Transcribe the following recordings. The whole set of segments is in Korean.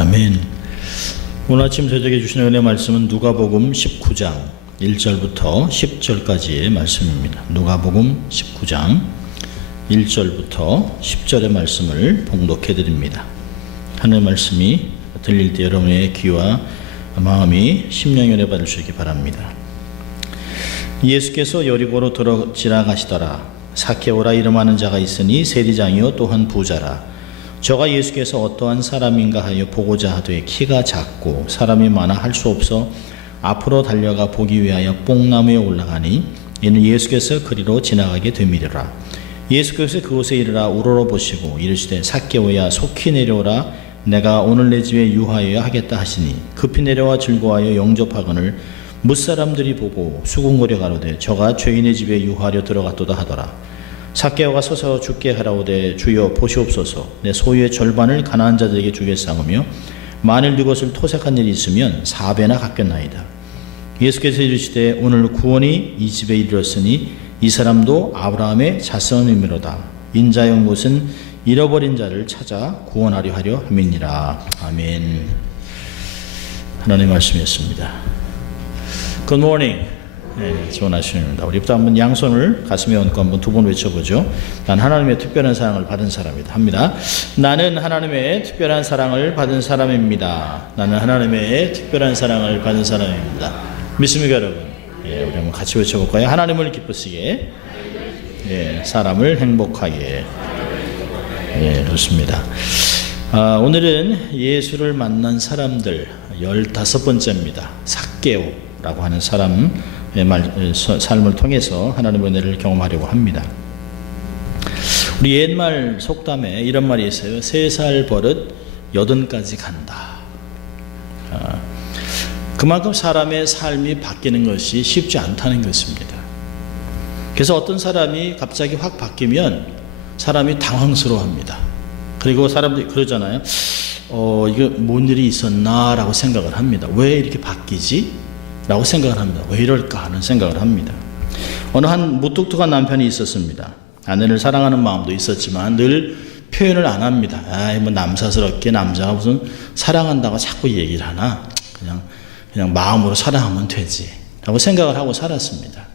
아멘. 오늘 아침 저에게 주신 은혜 말씀은 누가복음 19장 1절부터 10절까지의 말씀입니다. 누가복음 19장 1절부터 10절의 말씀을 봉독해 드립니다. 하나님의 말씀이 들릴 때 여러분의 귀와 마음이 심령연애 받을 수 있기 바랍니다. 예수께서 여리고로 지나가시더라. 삭개오라 이름하는 자가 있으니 세리장이요 또한 부자라. 저가 예수께서 어떠한 사람인가 하여 보고자 하되 키가 작고 사람이 많아 할 수 없어 앞으로 달려가 보기 위하여 뽕나무에 올라가니 이는 예수께서 그리로 지나가게 되미리라. 예수께서 그곳에 이르러 우러러 보시고 이르시되 삭개오야 속히 내려오라. 내가 오늘 내 집에 유하여야 하겠다 하시니 급히 내려와 즐거워하여 영접하거늘 뭇사람들이 보고 수군거려 가로되 저가 죄인의 집에 유하려 들어갔도다 하더라. 삭개오가 서서 주께 하라오되 주여 보시옵소서. 내 소유의 절반을 가난한 자들에게 주겠사오며 만일 이것을 토색한 일이 있으면 4배나 갚겠나이다. 예수께서 이르시되 오늘 구원이 이 집에 이르렀으니 이 사람도 아브라함의 자손이미로다. 인자의 온 곳은 잃어버린 자를 찾아 구원하려 하려 함이니라. 아멘. 하나님의 말씀이었습니다. Good morning. 네, 좋은 아침입니다. 우리부터 한번 양손을 가슴에 얹고 한번 두 번 외쳐보죠. 난 하나님의 특별한 사랑을 받은 사람이다 합니다. 나는 하나님의 특별한 사랑을 받은 사람입니다. 나는 하나님의 특별한 사랑을 받은 사람입니다. 믿습니까 여러분? 예, 우리 한번 같이 외쳐볼까요? 하나님을 기쁘시게, 예, 사람을 행복하게. 예, 좋습니다. 오늘은 예수를 만난 사람들 15번째입니다. 삭개오라고 하는 사람 삶을 통해서 하나님의 은혜를 경험하려고 합니다. 우리 옛말 속담에 이런 말이 있어요. 3살 버릇 80까지 간다. 그만큼 사람의 삶이 바뀌는 것이 쉽지 않다는 것입니다. 그래서 어떤 사람이 갑자기 확 바뀌면 사람이 당황스러워합니다. 그리고 사람들이 그러잖아요. 이거 뭔 일이 있었나 라고 생각을 합니다. 왜 이렇게 바뀌지? 라고 생각을 합니다. 왜 이럴까 하는 생각을 합니다. 어느 한 무뚝뚝한 남편이 있었습니다. 아내를 사랑하는 마음도 있었지만 늘 표현을 안 합니다. 뭐 남사스럽게 남자가 무슨 사랑한다고 자꾸 얘기를 하나? 그냥 마음으로 사랑하면 되지 라고 생각을 하고 살았습니다.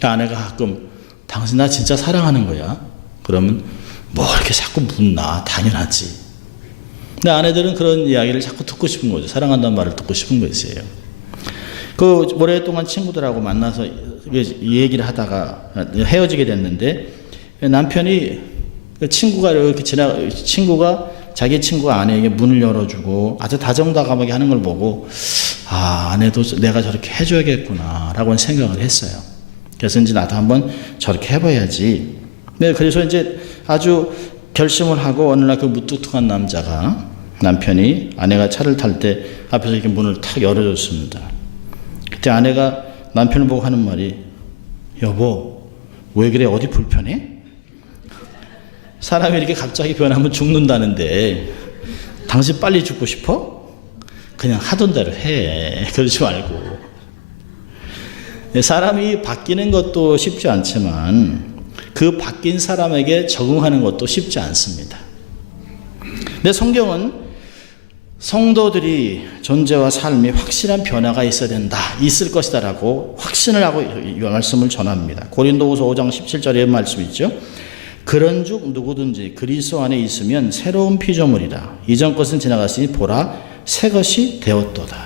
아내가 가끔 당신 나 진짜 사랑하는 거야? 그러면 뭐 이렇게 자꾸 묻나? 당연하지. 근데 아내들은 그런 이야기를 자꾸 듣고 싶은 거죠. 사랑한다는 말을 듣고 싶은 것이에요. 오랫동안 친구들하고 만나서 얘기를 하다가 헤어지게 됐는데 남편이 친구가 자기 친구가 아내에게 문을 열어주고 아주 다정다감하게 하는 걸 보고 아내도 내가 저렇게 해줘야겠구나 라고 생각을 했어요. 그래서 이제 나도 한번 저렇게 해봐야지. 네, 그래서 이제 아주 결심을 하고 어느 날 그 무뚝뚝한 남편이 아내가 차를 탈 때 앞에서 이렇게 문을 탁 열어줬습니다. 그때 아내가 남편을 보고 하는 말이 여보 왜 그래 어디 불편해? 사람이 이렇게 갑자기 변하면 죽는다는데 당신 빨리 죽고 싶어? 그냥 하던 대로 해. 그러지 말고. 사람이 바뀌는 것도 쉽지 않지만 그 바뀐 사람에게 적응하는 것도 쉽지 않습니다. 근데 성경은 성도들이 존재와 삶이 확실한 변화가 있어야 된다, 있을 것이다 라고 확신을 하고 이 말씀을 전합니다. 고린도후서 5장 17절에 말씀 있죠. 그런즉 누구든지 그리스도 안에 있으면 새로운 피조물이라. 이전 것은 지나갔으니 보라 새 것이 되었도다.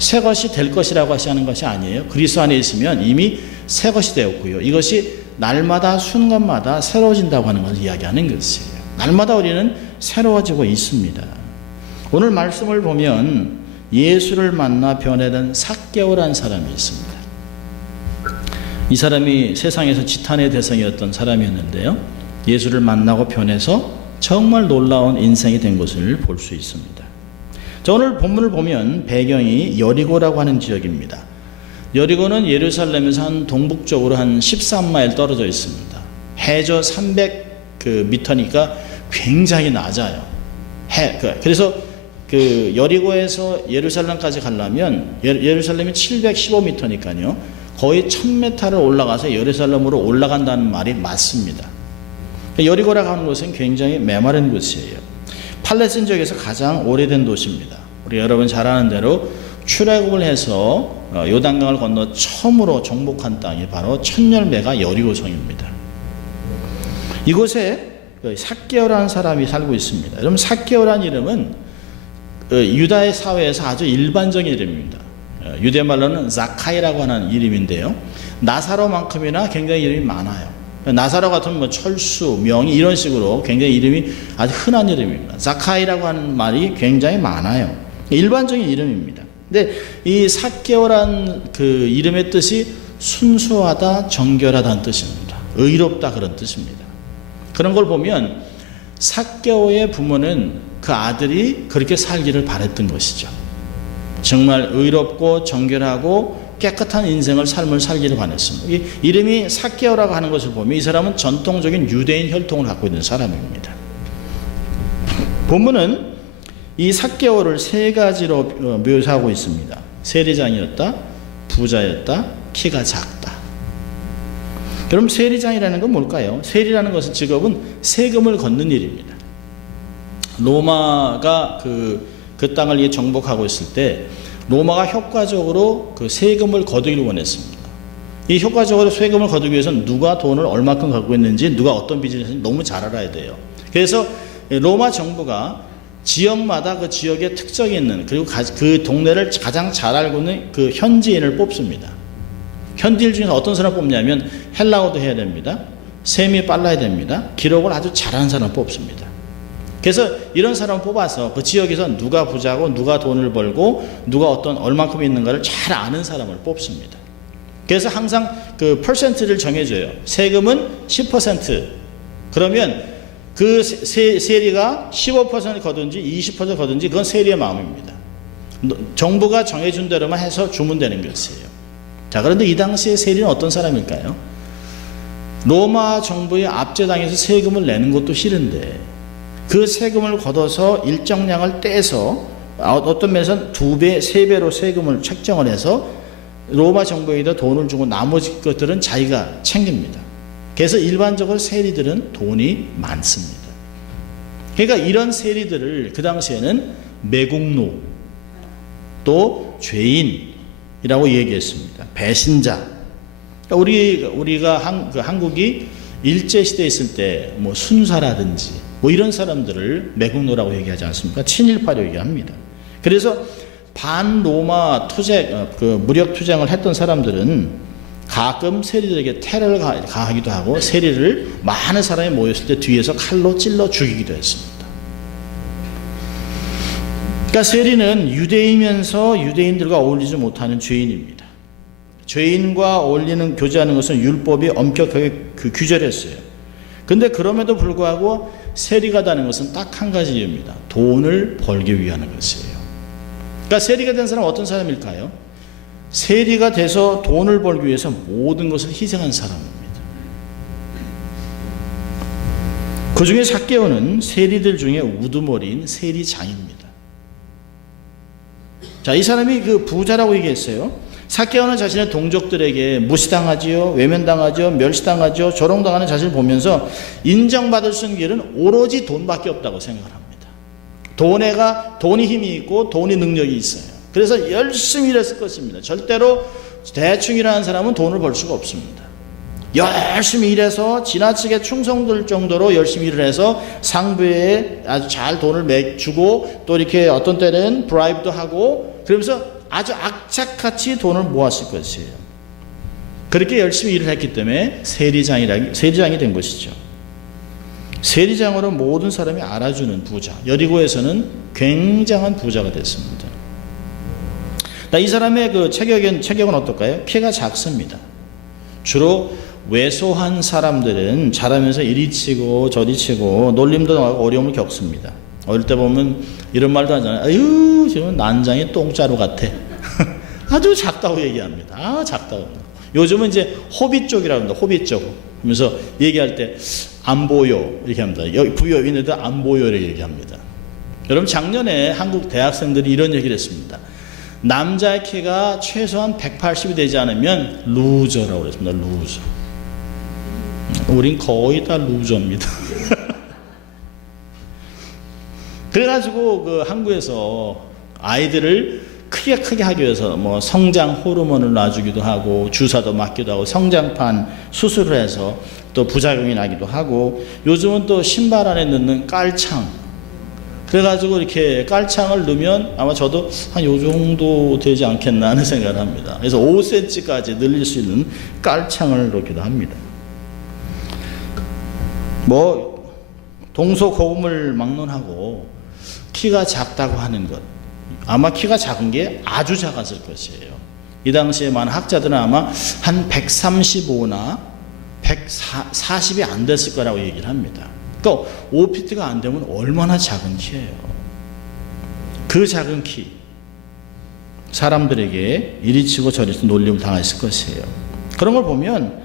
새 것이 될 것이라고 하시는 것이 아니에요. 그리스도 안에 있으면 이미 새 것이 되었고요. 이것이 날마다 순간마다 새로워진다고 하는 것을 이야기하는 것이에요. 날마다 우리는 새로워지고 있습니다. 오늘 말씀을 보면 예수를 만나 변해된 삭개오라는 사람이 있습니다. 이 사람이 세상에서 지탄의 대상이었던 사람이었는데요. 예수를 만나고 변해서 정말 놀라운 인생이 된 것을 볼 수 있습니다. 자, 오늘 본문을 보면 배경이 여리고라고 하는 지역입니다. 여리고는 예루살렘에서 한 동북쪽으로 한 13마일 떨어져 있습니다. 해저 300m니까 굉장히 낮아요. 그래서 여리고에서 예루살렘까지 가려면 예루살렘이 715m니까요. 거의 1000m를 올라가서 예루살렘으로 올라간다는 말이 맞습니다. 여리고라고 하는 곳은 굉장히 메마른 곳이에요. 팔레스틴 지역에서 가장 오래된 도시입니다. 우리 여러분 잘 아는 대로 출애굽을 해서 요단강을 건너 처음으로 정복한 땅이 바로 첫 열매가 여리고성입니다. 이곳에 삭개오라는 사람이 살고 있습니다. 여러분 삭개오라는 이름은 유다의 사회에서 아주 일반적인 이름입니다. 유대 말로는 자카이라고 하는 이름인데요. 나사로만큼이나 굉장히 이름이 많아요. 나사로 같은 뭐 철수, 명의 이런 식으로 굉장히 이름이 아주 흔한 이름입니다. 자카이라고 하는 말이 굉장히 많아요. 일반적인 이름입니다. 근데 이 삭개오라는 그 이름의 뜻이 순수하다, 정결하다는 뜻입니다. 의롭다 그런 뜻입니다. 그런 걸 보면 삭개오의 부모는 그 아들이 그렇게 살기를 바랬던 것이죠. 정말 의롭고 정결하고 깨끗한 인생을 삶을 살기를 원했습니다. 이 이름이 삭개오라고 하는 것을 보면 이 사람은 전통적인 유대인 혈통을 갖고 있는 사람입니다. 본문은 이 삭개오를 세 가지로 묘사하고 있습니다. 세리장이었다, 부자였다, 키가 작다. 그럼 세리장이라는 건 뭘까요? 세리라는 것은 직업은 세금을 걷는 일입니다. 로마가 그 땅을 정복하고 있을 때 로마가 효과적으로 그 세금을 거두기를 원했습니다. 이 효과적으로 세금을 거두기 위해서는 누가 돈을 얼마큼 갖고 있는지, 누가 어떤 비즈니스인지 너무 잘 알아야 돼요. 그래서 로마 정부가 지역마다 그 지역의 특성이 있는, 그리고 그 동네를 가장 잘 알고 있는 그 현지인을 뽑습니다. 현지인 중에서 어떤 사람을 뽑냐면 헬라어도 해야 됩니다. 셈이 빨라야 됩니다. 기록을 아주 잘하는 사람을 뽑습니다. 그래서 이런 사람을 뽑아서 그 지역에서 누가 부자고 누가 돈을 벌고 누가 어떤 얼마큼 있는가를 잘 아는 사람을 뽑습니다. 그래서 항상 그 퍼센트를 정해줘요. 세금은 10%. 그러면 그 세리가 15% 거든지 20% 거든지 그건 세리의 마음입니다. 정부가 정해준 대로만 해서 주면 되는 것이에요. 자, 그런데 이 당시에 세리는 어떤 사람일까요? 로마 정부의 압제당해서 세금을 내는 것도 싫은데 그 세금을 걷어서 일정량을 떼서 어떤 면에서는 2배, 3배로 세금을 책정을 해서 로마 정부에다 돈을 주고 나머지 것들은 자기가 챙깁니다. 그래서 일반적으로 세리들은 돈이 많습니다. 그러니까 이런 세리들을 그 당시에는 매국노, 또 죄인이라고 얘기했습니다. 배신자. 우리가 한국이 일제시대에 있을 때 뭐 순사라든지 뭐 이런 사람들을 매국노라고 얘기하지 않습니까? 친일파로 얘기합니다. 그래서 반로마 투쟁, 무력 투쟁을 했던 사람들은 가끔 세리들에게 테러를 가하기도 하고 세리를 많은 사람이 모였을 때 뒤에서 칼로 찔러 죽이기도 했습니다. 그러니까 세리는 유대이면서 유대인들과 어울리지 못하는 죄인입니다. 죄인과 어울리는 교제하는 것은 율법이 엄격하게 규제를 했어요. 근데 그럼에도 불구하고 세리가 되는 것은 딱 한 가지 이유입니다. 돈을 벌기 위한 것이에요. 그러니까 세리가 된 사람은 어떤 사람일까요? 세리가 돼서 돈을 벌기 위해서 모든 것을 희생한 사람입니다. 그 중에 삭개오는 세리들 중에 우두머리인 세리장입니다. 자, 이 사람이 그 부자라고 얘기했어요. 삭개오는 자신의 동족들에게 무시당하지요, 외면당하죠, 멸시당하죠, 조롱당하는 자신을 보면서 인정받을 수 있는 길은 오로지 돈밖에 없다고 생각을 합니다. 돈이 힘이 있고 돈이 능력이 있어요. 그래서 열심히 일했을 것입니다. 절대로 대충 일하는 사람은 돈을 벌 수가 없습니다. 열심히 일해서 지나치게 충성될 정도로 열심히 일을 해서 상부에 아주 잘 돈을 주고 또 이렇게 어떤 때는 브라이브도 하고 그러면서 아주 악착같이 돈을 모았을 것이에요. 그렇게 열심히 일을 했기 때문에 세리장이 된 것이죠. 세리장으로 모든 사람이 알아주는 부자. 여리고에서는 굉장한 부자가 됐습니다. 이 사람의 그 체격은 어떨까요? 키가 작습니다. 주로 왜소한 사람들은 자라면서 이리 치고 저리 치고 놀림도 나고 어려움을 겪습니다. 어릴 때 보면 이런 말도 하잖아요. 아유, 지금 난장이 똥자루 같아. 아주 작다고 얘기합니다. 아, 작다고. 요즘은 이제 호빗 쪽이라고 합니다. 호빗 쪽. 그러면서 얘기할 때 안 보여 이렇게 합니다. 여기 부여 있는데 안 보여 이렇게 얘기합니다. 여러분 작년에 한국 대학생들이 이런 얘기를 했습니다. 남자의 키가 최소한 180이 되지 않으면 루저라고 그랬습니다. 루저. 우린 거의 다 루저입니다. 그래가지고 그 한국에서 아이들을 크게 하기 위해서 뭐 성장 호르몬을 놔주기도 하고 주사도 맞기도 하고 성장판 수술을 해서 또 부작용이 나기도 하고, 요즘은 또 신발 안에 넣는 깔창, 그래가지고 이렇게 깔창을 넣으면 아마 저도 한 요 정도 되지 않겠나 하는 생각을 합니다. 그래서 5cm까지 늘릴 수 있는 깔창을 넣기도 합니다. 뭐 동서고금을 막론하고 키가 작다고 하는 것, 아마 키가 작은 게 아주 작았을 것이에요. 이 당시에 많은 학자들은 아마 한 135나 140이 안 됐을 거라고 얘기를 합니다. 그러니까 5피트가 안 되면 얼마나 작은 키예요. 그 작은 키, 사람들에게 이리치고 저리치고 놀림을 당했을 것이에요. 그런 걸 보면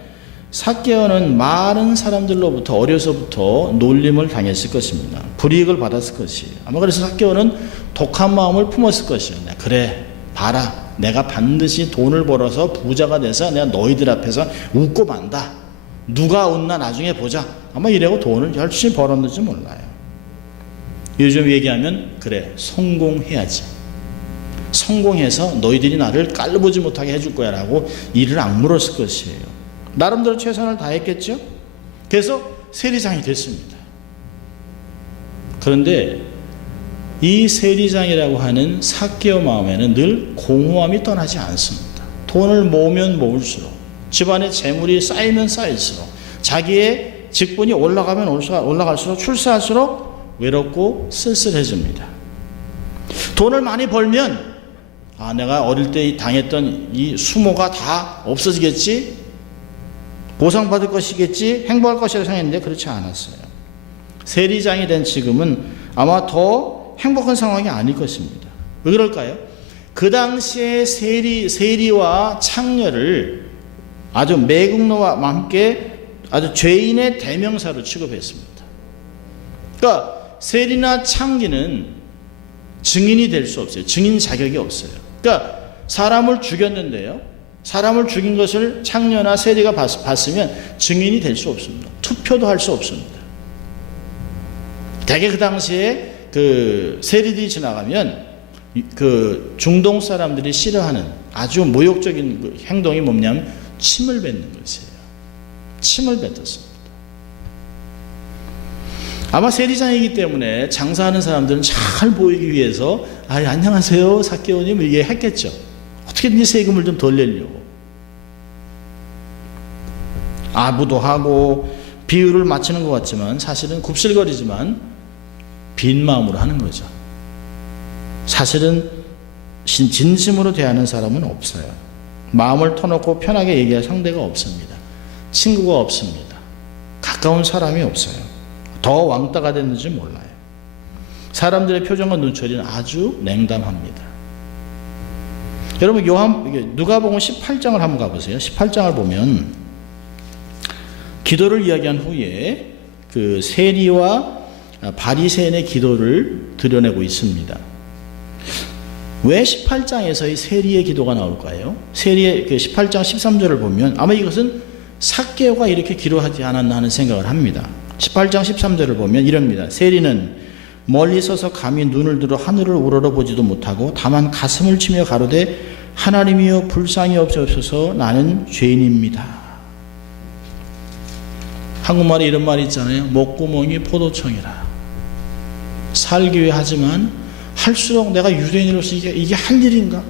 삭개오는 많은 사람들로부터 어려서부터 놀림을 당했을 것입니다. 불이익을 받았을 것이에요. 아마 그래서 삭개오는 독한 마음을 품었을 것이에요. 그래, 봐라, 내가 반드시 돈을 벌어서 부자가 돼서 내가 너희들 앞에서 웃고 만다. 누가 웃나 나중에 보자. 아마 이래고 돈을 열심히 벌었는지 몰라요. 요즘 얘기하면 그래, 성공해야지. 성공해서 너희들이 나를 깔보지 못하게 해줄 거야 라고 이를 악물었을 것이에요. 나름대로 최선을 다했겠죠. 그래서 세리장이 됐습니다. 그런데 이 세리장이라고 하는 삭개오 마음에는 늘 공허함이 떠나지 않습니다. 돈을 모으면 모을수록, 집안에 재물이 쌓이면 쌓일수록, 자기의 직분이 올라가면 올라갈수록, 출세할수록 외롭고 쓸쓸해집니다. 돈을 많이 벌면 내가 어릴 때 당했던 이 수모가 다 없어지겠지, 보상받을 것이겠지, 행복할 것이라고 생각했는데 그렇지 않았어요. 세리장이 된 지금은 아마 더 행복한 상황이 아닐 것입니다. 왜 그럴까요? 그 당시에 세리와 창녀를 아주 매국노와 함께 아주 죄인의 대명사로 취급했습니다. 그러니까 세리나 창기는 증인이 될 수 없어요. 증인 자격이 없어요. 그러니까 사람을 죽였는데요, 사람을 죽인 것을 창녀나 세리가 봤으면 증인이 될 수 없습니다. 투표도 할 수 없습니다. 대개 그 당시에 그 세리들이 지나가면 그 중동 사람들이 싫어하는 아주 모욕적인 그 행동이 뭐냐면 침을 뱉는 것이에요. 침을 뱉었습니다. 아마 세리장이기 때문에 장사하는 사람들은 잘 보이기 위해서 안녕하세요 삭개오님 이게 했겠죠. 어떻게든지 세금을 좀 덜 내려고 아부도 하고 비유를 맞추는 것 같지만 사실은 굽실거리지만 빈 마음으로 하는 거죠. 사실은 진심으로 대하는 사람은 없어요. 마음을 터놓고 편하게 얘기할 상대가 없습니다. 친구가 없습니다. 가까운 사람이 없어요. 더 왕따가 됐는지 몰라요. 사람들의 표정과 눈초리는 아주 냉담합니다. 여러분 누가복음 18장을 한번 가보세요. 18장을 보면 기도를 이야기한 후에 그 세리와 바리새인의 기도를 드러내고 있습니다. 왜 18장에서 이 세리의 기도가 나올까요? 세리의 그 18장 13절을 보면 아마 이것은 삭개오가 이렇게 기도하지 않았나 하는 생각을 합니다. 18장 13절을 보면 이럽니다. 세리는 멀리 서서 감히 눈을 들어 하늘을 우러러보지도 못하고 다만 가슴을 치며 가로되 하나님이여 불쌍히 여기옵소서 나는 죄인입니다. 한국말에 이런 말이 있잖아요. 목구멍이 포도청이라. 살기 위해 하지만 할수록 내가 유대인으로서 이게 할 일인가?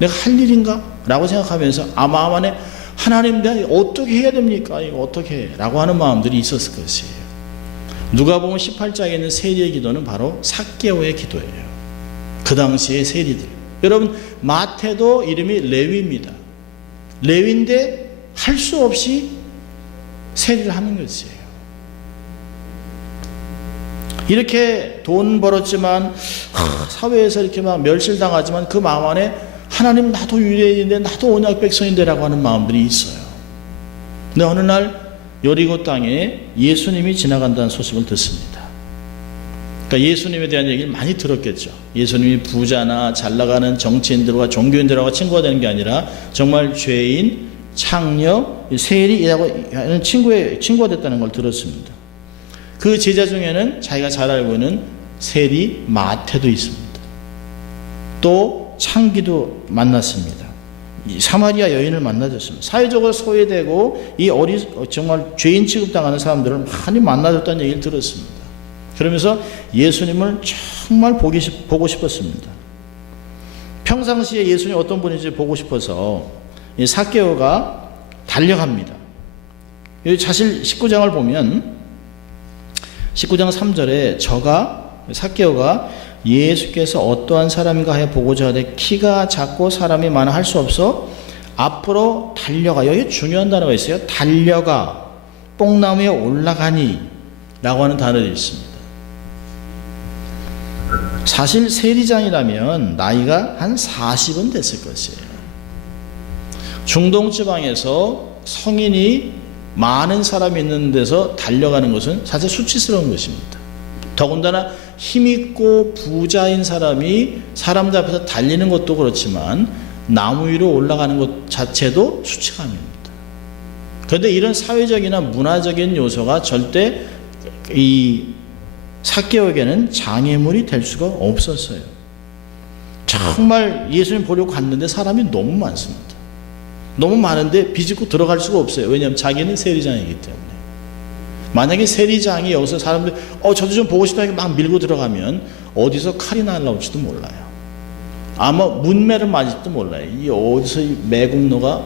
내가 할 일인가? 라고 생각하면서 마음 안에 하나님 내가 어떻게 해야 됩니까? 이거 어떻게 해? 라고 하는 마음들이 있었을 것이에요. 누가복음 18장에 있는 세리의 기도는 바로 삭개오의 기도예요. 그 당시의 세리들. 여러분 마태도 이름이 레위입니다. 레위인데 할 수 없이 세리를 하는 것이에요. 이렇게 돈 벌었지만 사회에서 이렇게 막 멸실당하지만 그 마음 안에 하나님 나도 유대인인데 나도 언약 백성인데 라고 하는 마음들이 있어요. 근데 어느 날 여리고 땅에 예수님이 지나간다는 소식을 듣습니다. 그러니까 예수님에 대한 얘기를 많이 들었겠죠. 예수님이 부자나 잘나가는 정치인들과 종교인들하고 친구가 되는 게 아니라 정말 죄인, 창녀, 세리라고 하는 친구가 됐다는 걸 들었습니다. 그 제자 중에는 자기가 잘 알고 있는 세리 마태도 있습니다. 또 창기도 만났습니다. 이 사마리아 여인을 만나줬습니다. 사회적으로 소외되고 정말 죄인 취급당하는 사람들을 많이 만나줬다는 얘기를 들었습니다. 그러면서 예수님을 정말 보고 싶었습니다. 평상시에 예수님이 어떤 분인지 보고 싶어서 이 삭개오가 달려갑니다. 사실 19장을 보면 19장 3절에 삭개오가 예수께서 어떠한 사람인가 하여 보고자 하되 키가 작고 사람이 많아 할 수 없어 앞으로 달려가. 여기 중요한 단어가 있어요. 달려가 뽕나무에 올라가니 라고 하는 단어가 있습니다. 사실 세리장이라면 나이가 한 40은 됐을 것이에요. 중동 지방에서 성인이 많은 사람이 있는 데서 달려가는 것은 사실 수치스러운 것입니다. 더군다나 힘있고 부자인 사람이 사람들 앞에서 달리는 것도 그렇지만 나무 위로 올라가는 것 자체도 수치감입니다. 그런데 이런 사회적이나 문화적인 요소가 절대 이 삭개오에게는 장애물이 될 수가 없었어요. 정말 예수님 보려고 갔는데 사람이 너무 많습니다. 너무 많은데 비집고 들어갈 수가 없어요. 왜냐하면 자기는 세리장이기 때문에. 만약에 세리장이 여기서 사람들 저도 좀 보고 싶다고 막 밀고 들어가면 어디서 칼이 날라올지도 몰라요. 아마 문매를 맞을지도 몰라요. 이 어디서 이 매국노가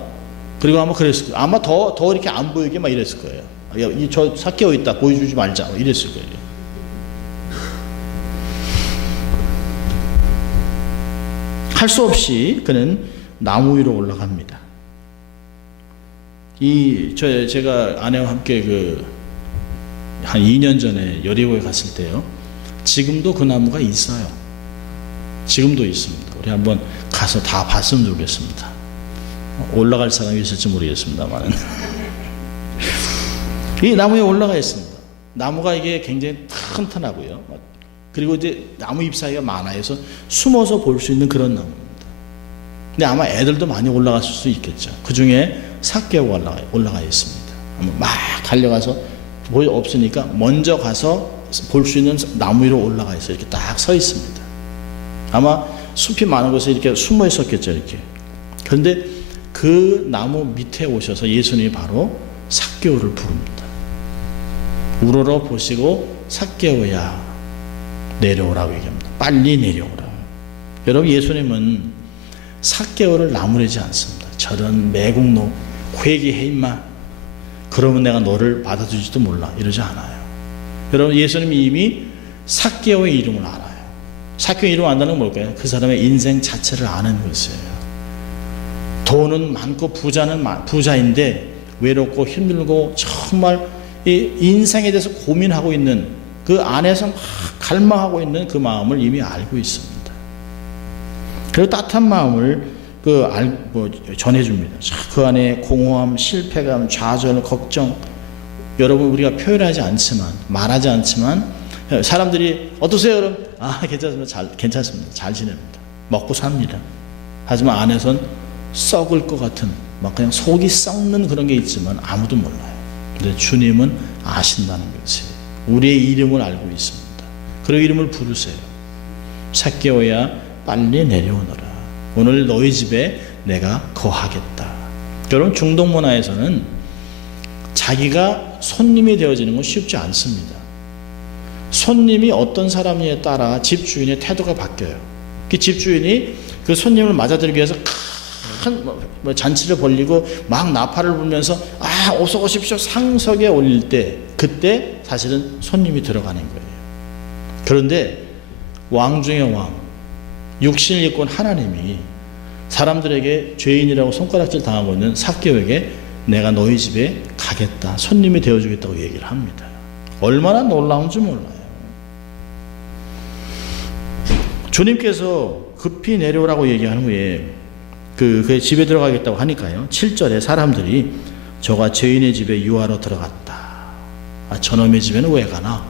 그리고 아마 그랬을 거예요. 아마 더 이렇게 안 보이게 막 이랬을 거예요. 저 삭개오 있다 보여주지 말자 이랬을 거예요. 할 수 없이 그는 나무 위로 올라갑니다. 제가 아내와 함께 한 2년 전에 여리고에 갔을 때요. 지금도 그 나무가 있어요. 지금도 있습니다. 우리 한번 가서 다 봤으면 좋겠습니다. 올라갈 사람이 있을지 모르겠습니다만. 이 나무에 올라가 있습니다. 나무가 이게 굉장히 튼튼하고요. 그리고 이제 나무 잎 사이가 많아요. 그래서 숨어서 볼 수 있는 그런 나무입니다. 근데 아마 애들도 많이 올라갔을 수 있겠죠. 그 중에 삭개오가 올라가 있습니다. 막 달려가서 없으니까 먼저 가서 볼 수 있는 나무 위로 올라가 있어요. 이렇게 딱 서 있습니다. 아마 숲이 많은 곳에 이렇게 숨어 있었겠죠. 이렇게. 그런데 그 나무 밑에 오셔서 예수님이 바로 삭개오를 부릅니다. 우러러 보시고 삭개오야 내려오라고 얘기합니다. 빨리 내려오라. 여러분 예수님은 삭개오를 나무래지 않습니다. 저런 매국노 회개해 임마. 그러면 내가 너를 받아주지도 몰라. 이러지 않아요. 여러분 예수님이 이미 삭개오의 이름을 알아요. 삭개오의 이름을 안다는 건 뭘까요? 그 사람의 인생 자체를 아는 것이에요. 돈은 많고 부자인데 외롭고 힘들고 정말 이 인생에 대해서 고민하고 있는 그 안에서 막 갈망하고 있는 그 마음을 이미 알고 있습니다. 그리고 따뜻한 마음을 전해줍니다. 그 안에 공허함, 실패감, 좌절, 걱정, 여러분 우리가 표현하지 않지만 말하지 않지만 사람들이 어떠세요? 그럼 괜찮습니다. 잘 지냅니다. 먹고 삽니다. 하지만 안에선 썩을 것 같은 막 그냥 속이 썩는 그런 게 있지만 아무도 몰라요. 근데 주님은 아신다는 것이 우리의 이름을 알고 있습니다. 그리고 이름을 부르세요. 삭개오야 빨리 내려오너라. 오늘 너희 집에 내가 거하겠다. 여러분 중동 문화에서는 자기가 손님이 되어지는 건 쉽지 않습니다. 손님이 어떤 사람에 따라 집주인의 태도가 바뀌어요. 그 집주인이 그 손님을 맞아들이기 위해서 큰 잔치를 벌리고 막 나팔을 불면서 어서 오십시오 상석에 올릴 때 그때 사실은 손님이 들어가는 거예요. 그런데 왕 중의 왕 육신을 입고 온 하나님이 사람들에게 죄인이라고 손가락질 당하고 있는 삭개오에게 내가 너희 집에 가겠다 손님이 되어주겠다고 얘기를 합니다. 얼마나 놀라운지 몰라요. 주님께서 급히 내려오라고 얘기한 후에 그 집에 들어가겠다고 하니까요. 7절에 사람들이 저가 죄인의 집에 유하러 들어갔다. 저놈의 집에는 왜 가나?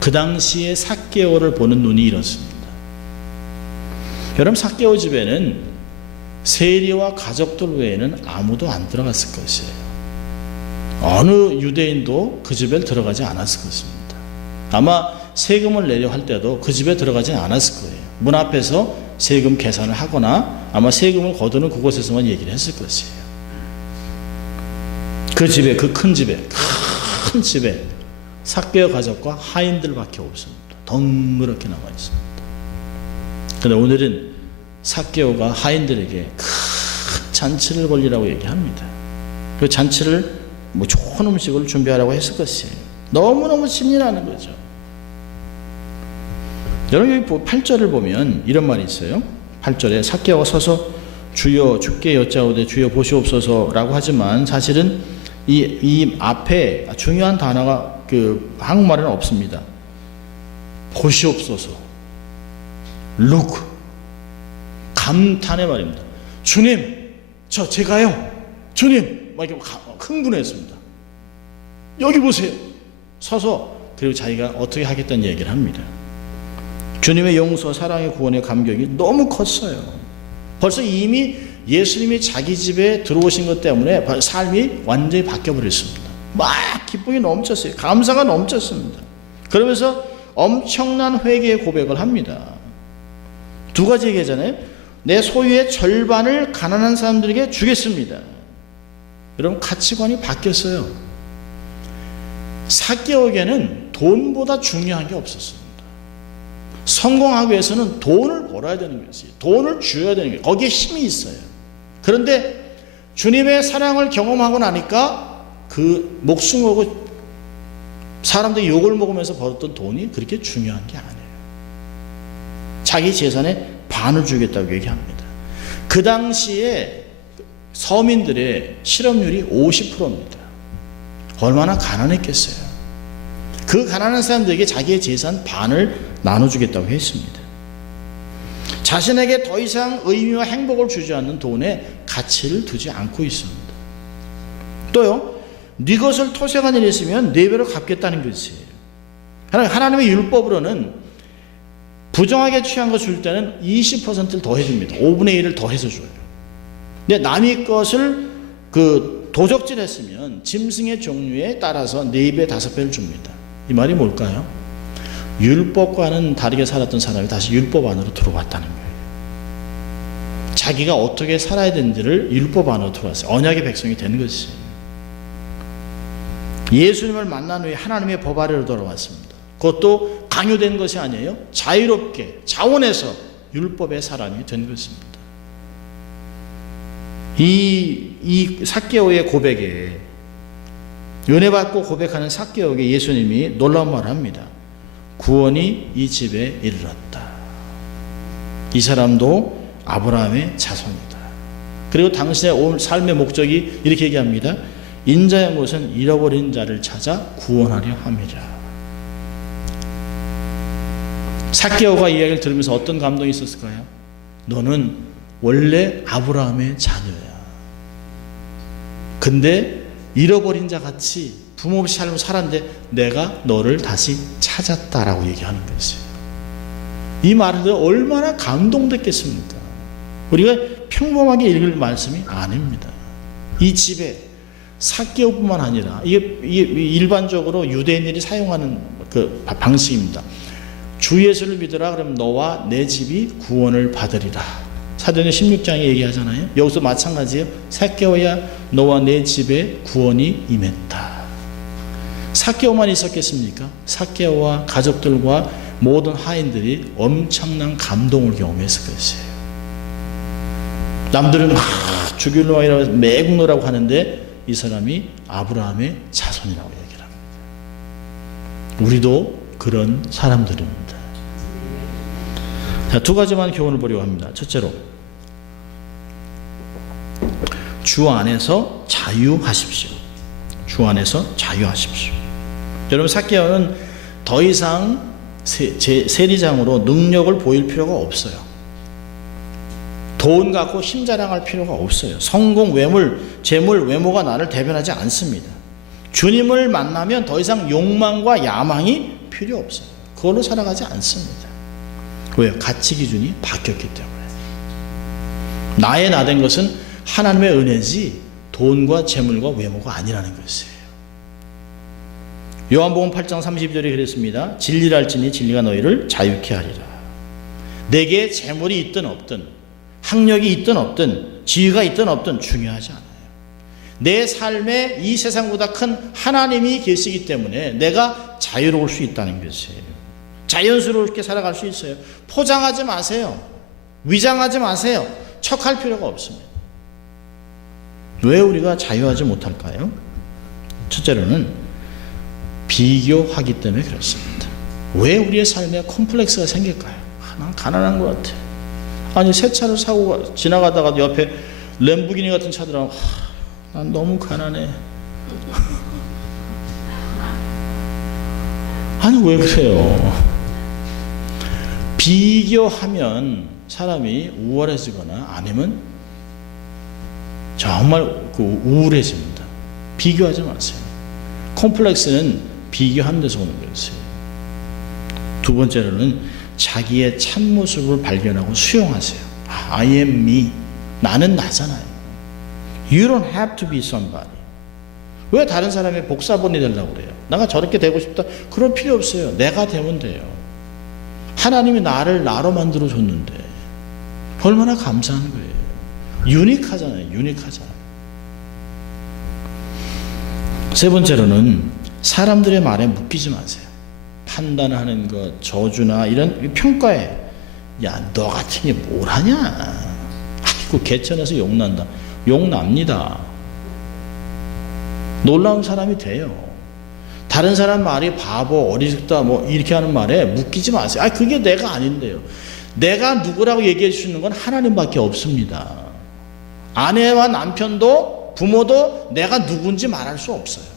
그 당시에 삭개오를 보는 눈이 이렇습니다. 여러분 삭개오 집에는 세리와 가족들 외에는 아무도 안 들어갔을 것이에요. 어느 유대인도 그 집에 들어가지 않았을 것입니다. 아마 세금을 내려 할 때도 그 집에 들어가지는 않았을 거예요. 문 앞에서 세금 계산을 하거나 아마 세금을 거두는 그곳에서만 얘기를 했을 것이에요. 그 집에, 그 큰 집에 삭개오 가족과 하인들밖에 없습니다. 덩그렇게 남아 있습니다. 그런데 오늘은 삭개오가 하인들에게 큰 잔치를 벌리라고 얘기합니다. 그 잔치를 뭐 좋은 음식을 준비하라고 했을 것이에요. 너무너무 신이라는 거죠. 여러분 여기 8절을 보면 이런 말이 있어요. 8절에 삭개오가 서서 주여 주께 여짜오되 주여 보시옵소서라고 하지만 사실은 이 앞에 중요한 단어가 그 한국말에는 없습니다. 보시옵소서, look, 감탄의 말입니다. 주님, 제가요, 주님, 막 이렇게 흥분했습니다. 여기 보세요. 서서 그리고 자기가 어떻게 하겠다는 얘기를 합니다. 주님의 용서, 사랑의 구원의 감격이 너무 컸어요. 벌써 이미 예수님이 자기 집에 들어오신 것 때문에 삶이 완전히 바뀌어버렸습니다. 막 기쁨이 넘쳤어요. 감사가 넘쳤습니다. 그러면서 엄청난 회개의 고백을 합니다. 두 가지 얘기잖아요. 내 소유의 절반을 가난한 사람들에게 주겠습니다. 여러분 가치관이 바뀌었어요. 삭개오에게는 돈보다 중요한 게 없었습니다. 성공하기 위해서는 돈을 벌어야 되는 것이에요. 돈을 줘야 되는 거예요. 거기에 힘이 있어요. 그런데 주님의 사랑을 경험하고 나니까 그 목숨 걸고 사람들이 욕을 먹으면서 벌었던 돈이 그렇게 중요한 게 아니에요. 자기 재산의 반을 주겠다고 얘기합니다. 그 당시에 서민들의 실업률이 50%입니다. 얼마나 가난했겠어요. 그 가난한 사람들에게 자기의 재산 반을 나눠주겠다고 했습니다. 자신에게 더 이상 의미와 행복을 주지 않는 돈에 가치를 두지 않고 있습니다. 또요, 네 것을 토색한 일이 있으면 네 배로 갚겠다는 것이에요. 하나님의 율법으로는 부정하게 취한 거 줄 때는 20%를 더 해줍니다. 5분의 1을 더 해서 줘요. 근데 남의 것을 도적질 했으면 짐승의 종류에 따라서 4배, 5배를 줍니다. 이 말이 뭘까요? 율법과는 다르게 살았던 사람이 다시 율법 안으로 들어왔다는 거예요. 자기가 어떻게 살아야 되는지를 율법 안으로 들어왔어요. 언약의 백성이 되는 것이에요. 예수님을 만난 후에 하나님의 법 아래로 돌아왔습니다. 그것도 강요된 것이 아니에요. 자유롭게 자원해서 율법의 사람이 된 것입니다. 이 삭개오의 고백에 은혜받고 고백하는 삭개오에게 예수님이 놀라운 말을 합니다. 구원이 이 집에 이르렀다. 이 사람도 아브라함의 자손이다. 그리고 당신의 삶의 목적이 이렇게 얘기합니다. 인자의 못은 잃어버린 자를 찾아 구원하려 함이라. 삭개오가 이 이야기를 들으면서 어떤 감동이 있었을까요? 너는 원래 아브라함의 자녀야. 근데 잃어버린 자 같이 부모 없이 삶을 살았는데 내가 너를 다시 찾았다라고 얘기하는 것이에요. 이 말을 얼마나 감동됐겠습니까? 우리가 평범하게 읽을 말씀이 아닙니다. 이 집에 삭개오뿐만 아니라 이게 일반적으로 유대인들이 사용하는 그 방식입니다. 주 예수를 믿으라 그러면 너와 내 집이 구원을 받으리라. 사도행전 16장에 얘기하잖아요. 여기서 마찬가지예요. 삭개오야 너와 내 집에 구원이 임했다. 삭개오만 있었겠습니까? 삭개오와 가족들과 모든 하인들이 엄청난 감동을 경험했을 것이에요. 남들은 죽일로 하이라고 매국노라고 하는데 이 사람이 아브라함의 자손이라고 얘기를 합니다. 우리도 그런 사람들입니다. 자, 두 가지만 교훈을 보려고 합니다. 첫째로 주 안에서 자유하십시오. 주 안에서 자유하십시오. 여러분 삭개오는 더 이상 세리장으로 능력을 보일 필요가 없어요. 돈 갖고 힘 자랑할 필요가 없어요. 성공, 외물, 재물, 외모가 나를 대변하지 않습니다. 주님을 만나면 더 이상 욕망과 야망이 필요 없어요. 그걸로 살아가지 않습니다. 왜요? 가치 기준이 바뀌었기 때문에. 나의 나된 것은 하나님의 은혜지 돈과 재물과 외모가 아니라는 것이에요. 요한복음 8장 30절에 그랬습니다. 진리를 알지니 진리가 너희를 자유케 하리라. 내게 재물이 있든 없든 학력이 있든 없든 지위가 있든 없든 중요하지 않아요. 내 삶에 이 세상보다 큰 하나님이 계시기 때문에 내가 자유로울 수 있다는 것이에요. 자연스럽게 살아갈 수 있어요. 포장하지 마세요. 위장하지 마세요. 척할 필요가 없습니다. 왜 우리가 자유하지 못할까요? 첫째로는 비교하기 때문에 그렇습니다. 왜 우리의 삶에 콤플렉스가 생길까요? 난 가난한 것 같아. 아니 새 차를 사고 지나가다가 옆에 램보기니 같은 차 들어가면 난 너무 가난해. 아니 왜 그래요? 비교하면 사람이 우월해지거나 아니면 정말 우울해집니다. 비교하지 마세요. 콤플렉스는 비교하는 데서 오는 것이에요. 두 번째로는 자기의 참모습을 발견하고 수용하세요. I am me. 나는 나잖아요. You don't have to be somebody. 왜 다른 사람의 복사본이 되려고 그래요? 내가 저렇게 되고 싶다. 그럴 필요 없어요. 내가 되면 돼요. 하나님이 나를 나로 만들어 줬는데 얼마나 감사한 거예요. 유니크하잖아요. 유니크하잖아요. 세 번째로는 사람들의 말에 묶이지 마세요. 판단하는 것, 저주나 이런 평가에 야, 너 같은 게 뭘 하냐? 아이고 개천에서 욕난다. 욕납니다. 놀라운 사람이 돼요. 다른 사람 말이 바보, 어리석다 뭐 이렇게 하는 말에 묶이지 마세요. 아, 그게 내가 아닌데요. 내가 누구라고 얘기해 주시는 건 하나님밖에 없습니다. 아내와 남편도 부모도 내가 누군지 말할 수 없어요.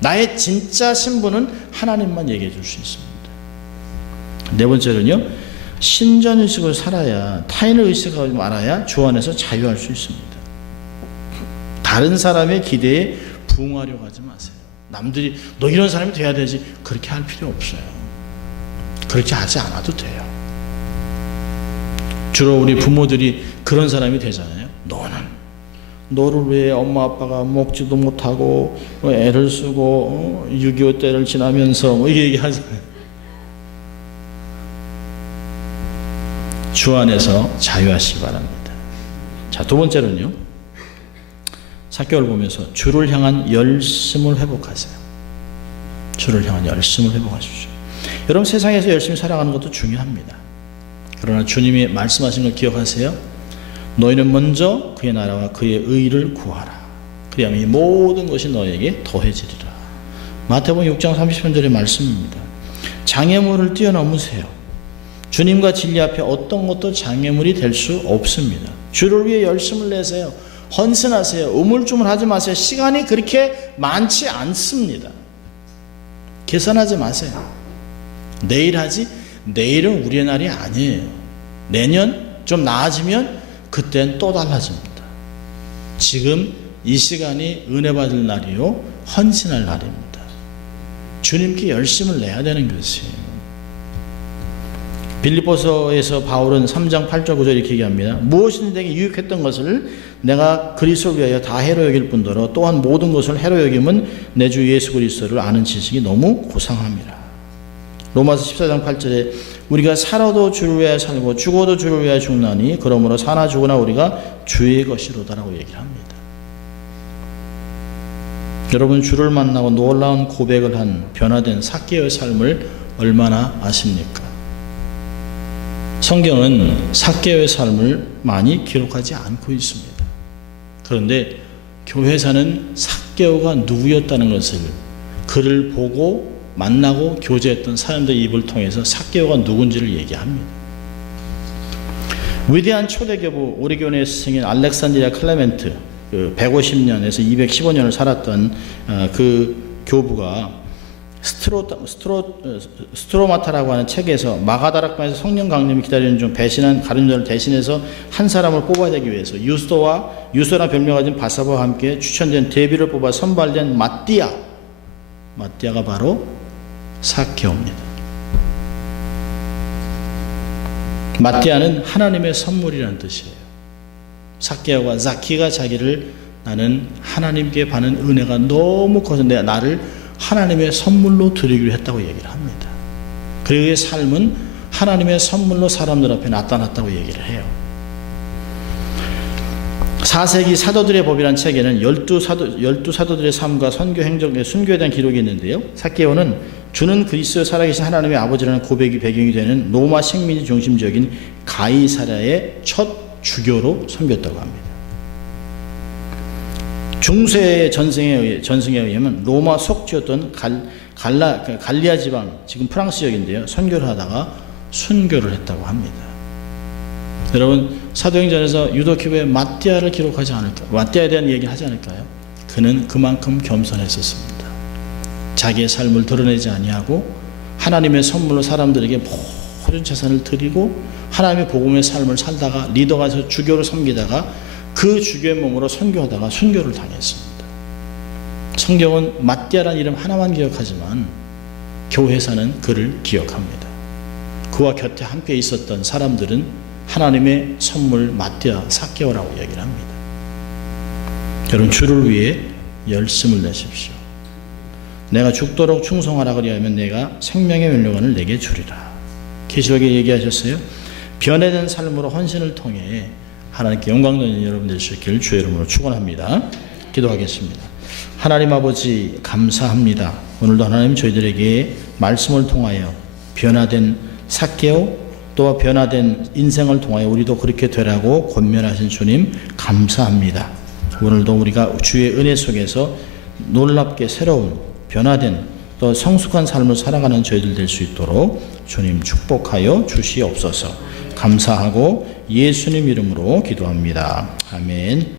나의 진짜 신분은 하나님만 얘기해 줄 수 있습니다. 네 번째는요, 신전의식을 살아야, 타인을 의식하지 말아야 주 안에서 자유할 수 있습니다. 다른 사람의 기대에 부응하려고 하지 마세요. 남들이 너 이런 사람이 돼야 되지, 그렇게 할 필요 없어요. 그렇게 하지 않아도 돼요. 주로 우리 부모들이 그런 사람이 되잖아요. 너를 왜 엄마 아빠가 먹지도 못하고 애를 쓰고 6.25 때를 지나면서 뭐 이게 얘기하잖아요. 주 안에서 자유하시기 바랍니다. 자, 두 번째로는요, 삭개오를 보면서 주를 향한 열심을 회복하세요. 주를 향한 열심을 회복하십시오. 여러분, 세상에서 열심히 살아가는 것도 중요합니다. 그러나 주님이 말씀하신 걸 기억하세요. 너희는 먼저 그의 나라와 그의 의를 구하라. 그리하면 이 모든 것이 너에게 더해지리라. 마태복음 6장 30절의 말씀입니다. 장애물을 뛰어넘으세요. 주님과 진리 앞에 어떤 것도 장애물이 될 수 없습니다. 주를 위해 열심을 내세요. 헌신하세요. 우물쭈물하지 마세요. 시간이 그렇게 많지 않습니다. 계산하지 마세요. 내일 하지, 내일은 우리의 날이 아니에요. 내년 좀 나아지면 그땐 또 달라집니다. 지금 이 시간이 은혜 받을 날이요, 헌신할 날입니다. 주님께 열심을 내야 되는 것이에요. 빌립보서에서 바울은 3장 8절 9절 이렇게 얘기합니다. 무엇이든지 내게 유익했던 것을 내가 그리스도를 위하여 다 해로 여길 뿐더러 또한 모든 것을 해로 여김은 내 주 예수 그리스도를 아는 지식이 너무 고상합니다. 로마서 14장 8절에 우리가 살아도 주를 위하여 살고 죽어도 주를 위하여 죽나니 그러므로 사나 죽으나 우리가 주의 것이로다라고 얘기를 합니다. 여러분, 주를 만나고 놀라운 고백을 한 변화된 삭개오의 삶을 얼마나 아십니까? 성경은 삭개오의 삶을 많이 기록하지 않고 있습니다. 그런데 교회사는 삭개오가 누구였다는 것을 그를 보고 만나고 교제했던 사람들의 입을 통해서 삭개오가 누군지를 얘기합니다. 위대한 초대교부 우리 교회의 스승인 알렉산드리아 클레멘트, 150년에서 215년을 살았던 그 교부가 스트로마타라고 하는 책에서 마가다락방에서 성령 강림을 기다리는 중 배신한 가룟자를 대신해서 한 사람을 뽑아야 되기 위해서 유소라 별명을 가진 바사바와 함께 추천된 데비를 뽑아 선발된 마띠아가 바로 삭개오입니다. 마띠아는 하나님의 선물이라는 뜻이에요. 삭개오가 자키가 자기를 나는 하나님께 받는 은혜가 너무 커서 나를 하나님의 선물로 드리기로 했다고 얘기를 합니다. 그의 삶은 하나님의 선물로 사람들 앞에 나타났다고 얘기를 해요. 4세기 사도들의 법이라는 책에는 12사도들의 삶과 선교 행적의 순교에 대한 기록이 있는데요. 삭개오는 주는 그리스도 살아계신 하나님의 아버지라는 고백이 배경이 되는 로마 식민지 중심적인 가이사랴의 첫 주교로 섬겼다고 합니다. 중세의 전승에 의하면 로마 속주였던 갈리아 지방, 지금 프랑스 지역인데요. 선교를 하다가 순교를 했다고 합니다. 여러분, 사도행전에서 유도키브의 마띠아를 기록하지 않을까요? 마띠아에 대한 얘기를 하지 않을까요? 그는 그만큼 겸손했었습니다. 자기의 삶을 드러내지 아니하고 하나님의 선물로 사람들에게 모든 재산을 드리고 하나님의 복음의 삶을 살다가 리더가 돼서 주교를 섬기다가 그 주교의 몸으로 선교하다가 순교를 당했습니다. 성경은 마띠아라는 이름 하나만 기억하지만 교회사는 그를 기억합니다. 그와 곁에 함께 있었던 사람들은 하나님의 선물 마띠아 삭개오라고 얘기를 합니다. 여러분, 주를 위해 열심을 내십시오. 내가 죽도록 충성하라 그리하면 내가 생명의 면류관을 내게 주리라. 계시록에 얘기하셨어요. 변해된 삶으로 헌신을 통해 하나님께 영광 돌리는 여러분 될 수 있기를 주의 이름으로 축원합니다. 기도하겠습니다. 하나님 아버지, 감사합니다. 오늘도 하나님 저희들에게 말씀을 통하여 변화된 삭개오 또 변화된 인생을 통하여 우리도 그렇게 되라고 권면하신 주님 감사합니다. 오늘도 우리가 주의 은혜 속에서 놀랍게 새로운 변화된 또 성숙한 삶을 살아가는 저희들 될 수 있도록 주님 축복하여 주시옵소서. 감사하고 예수님 이름으로 기도합니다. 아멘.